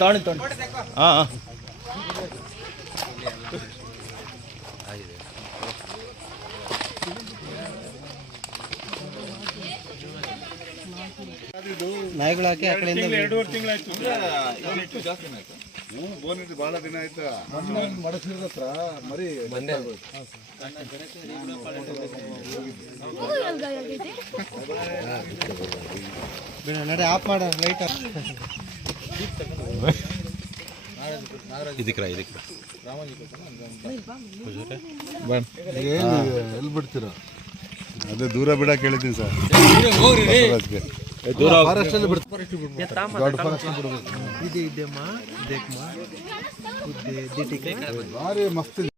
ತಗೊಂಡು ಹಾಂ ನಾಯಿಗಳು ಹಾಕಿ ಆ ಕಡೆಯಿಂದ 2.5 ತಿಂಗಳಾಯ್ತು. ಬೋನಿಟ್ಟು ಬಹಳ ದಿನ ಆಯ್ತಾ ಮಡಸಿದ ಹತ್ರ ಮರಿ ನಡೆ ಆಫ್ ಮಾಡ ಲೈಟ್ ಇದಕ್ಕೆ ಎಲ್ಲಿ ಬಿಡ್ತೀರಾ? ಅದೇ ದೂರ ಬಿಡಕ್ಕೆ ಹೇಳಿದ್ದೀನಿ ಸರ್. ದೂರ ಫಾರೆಸ್ಟ್ ಅಲ್ಲಿ ಬಿಡ್ತಾರೆ. ದೊಡ್ಡ ಫಾರೆಸ್ಟ್ ಬಿಡಬೇಕು. ಇದೆ ಇದೆಮ್ಮ ದೇಖ್ಮ ಭಾರಿ ಮಸ್ತ್